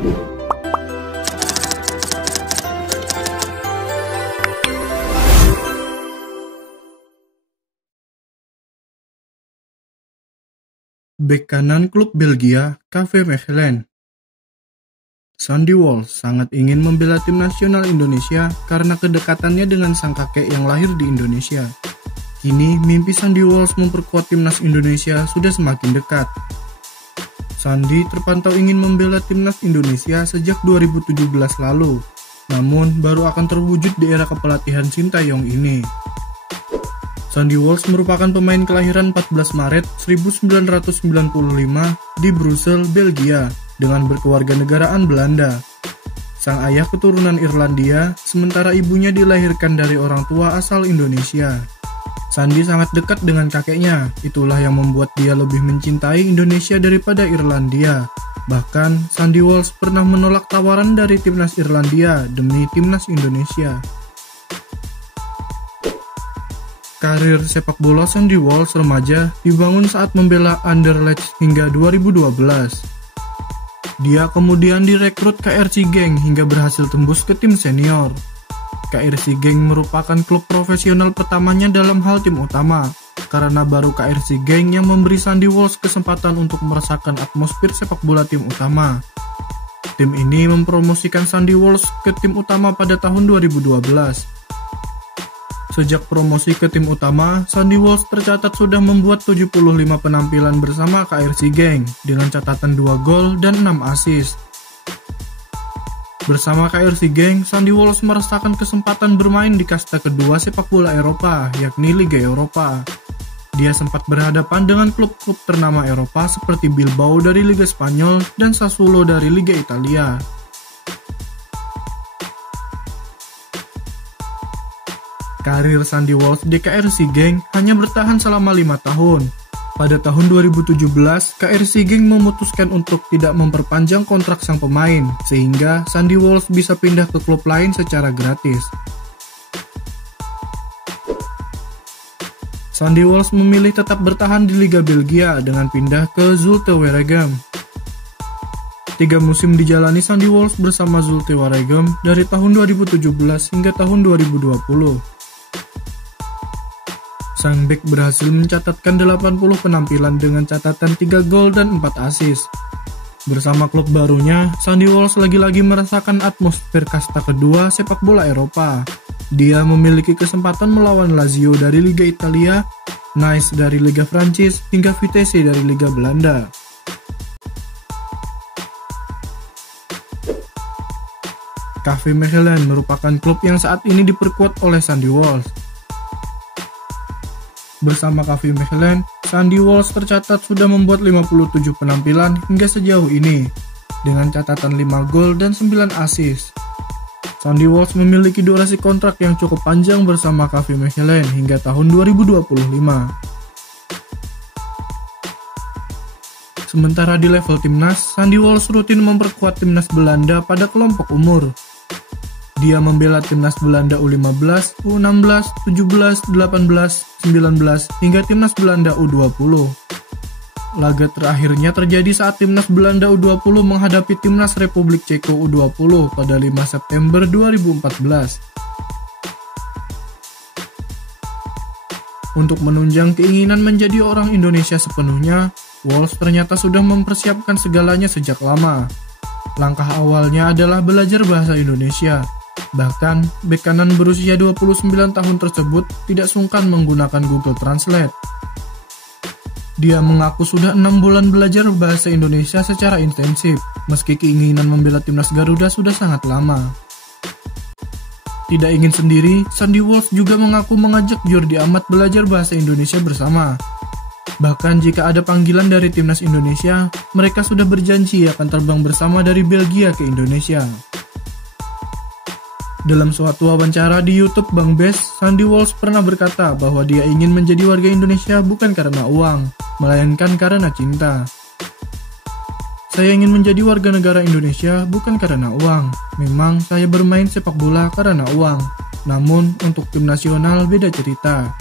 Bek kanan klub Belgia, KV Mechelen. Sandy Walsh sangat ingin membela tim nasional Indonesia karena kedekatannya dengan sang kakek yang lahir di Indonesia. Kini, mimpi Sandy Walsh memperkuat timnas Indonesia sudah semakin dekat. Sandy terpantau ingin membela timnas Indonesia sejak 2017 lalu, namun baru akan terwujud di era kepelatihan Sintayong ini. Sandy Walsh merupakan pemain kelahiran 14 Maret 1995 di Brussel, Belgia, dengan berkewarganegaraan Belanda. Sang ayah keturunan Irlandia, sementara ibunya dilahirkan dari orang tua asal Indonesia. Sandy sangat dekat dengan kakeknya, itulah yang membuat dia lebih mencintai Indonesia daripada Irlandia. Bahkan, Sandy Walsh pernah menolak tawaran dari timnas Irlandia demi timnas Indonesia. Karir sepak bola Sandy Walsh remaja dibangun saat membela Anderlecht hingga 2012. Dia kemudian direkrut KRC Genk hingga berhasil tembus ke tim senior. KRC Genk merupakan klub profesional pertamanya dalam hal tim utama, karena baru KRC Genk yang memberi Sandy Walsh kesempatan untuk merasakan atmosfer sepak bola tim utama. Tim ini mempromosikan Sandy Walsh ke tim utama pada tahun 2012. Sejak promosi ke tim utama, Sandy Walsh tercatat sudah membuat 75 penampilan bersama KRC Genk dengan catatan 2 gol dan 6 assist. Bersama KRC Genk, Sandy Walsh merasakan kesempatan bermain di kasta kedua sepak bola Eropa, yakni Liga Eropa. Dia sempat berhadapan dengan klub-klub ternama Eropa seperti Bilbao dari Liga Spanyol dan Sassuolo dari Liga Italia. Karir Sandy Walsh di KRC Genk hanya bertahan selama 5 tahun. Pada tahun 2017, KRC Genk memutuskan untuk tidak memperpanjang kontrak sang pemain, sehingga Sandy Walsh bisa pindah ke klub lain secara gratis. Sandy Walsh memilih tetap bertahan di Liga Belgia dengan pindah ke Zulte Waregem. 3 musim dijalani Sandy Walsh bersama Zulte Waregem dari tahun 2017 hingga tahun 2020. Sang bek berhasil mencatatkan 80 penampilan dengan catatan 3 gol dan 4 assist. Bersama klub barunya, Sandy Walsh lagi-lagi merasakan atmosfer kasta kedua sepak bola Eropa. Dia memiliki kesempatan melawan Lazio dari Liga Italia, Nice dari Liga Prancis, hingga Vitesse dari Liga Belanda. KV Mechelen merupakan klub yang saat ini diperkuat oleh Sandy Walsh. Bersama KV Mechelen, Sandy Walsh tercatat sudah membuat 57 penampilan hingga sejauh ini, dengan catatan 5 gol dan 9 assist. Sandy Walsh memiliki durasi kontrak yang cukup panjang bersama KV Mechelen hingga tahun 2025. Sementara di level timnas, Sandy Walsh rutin memperkuat timnas Belanda pada kelompok umur. Dia membela timnas Belanda U15, U16, 17, 18, 19, hingga timnas Belanda U20. Laga terakhirnya terjadi saat timnas Belanda U20 menghadapi timnas Republik Ceko U20 pada 5 September 2014. Untuk menunjang keinginan menjadi orang Indonesia sepenuhnya, Walsh ternyata sudah mempersiapkan segalanya sejak lama. Langkah awalnya adalah belajar bahasa Indonesia. Bahkan, bek kanan berusia 29 tahun tersebut tidak sungkan menggunakan Google Translate. Dia mengaku sudah 6 bulan belajar bahasa Indonesia secara intensif, meski keinginan membela timnas Garuda sudah sangat lama. Tidak ingin sendiri, Sandy Walsh juga mengaku mengajak Jordi Amat belajar bahasa Indonesia bersama. Bahkan jika ada panggilan dari timnas Indonesia, mereka sudah berjanji akan terbang bersama dari Belgia ke Indonesia. Dalam suatu wawancara di YouTube Bang Bes, Sandy Walsh pernah berkata bahwa dia ingin menjadi warga Indonesia bukan karena uang, melainkan karena cinta. Saya ingin menjadi warga negara Indonesia bukan karena uang. Memang saya bermain sepak bola karena uang. Namun untuk tim nasional beda cerita.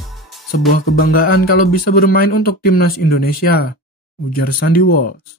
Sebuah kebanggaan kalau bisa bermain untuk timnas Indonesia, ujar Sandy Walsh.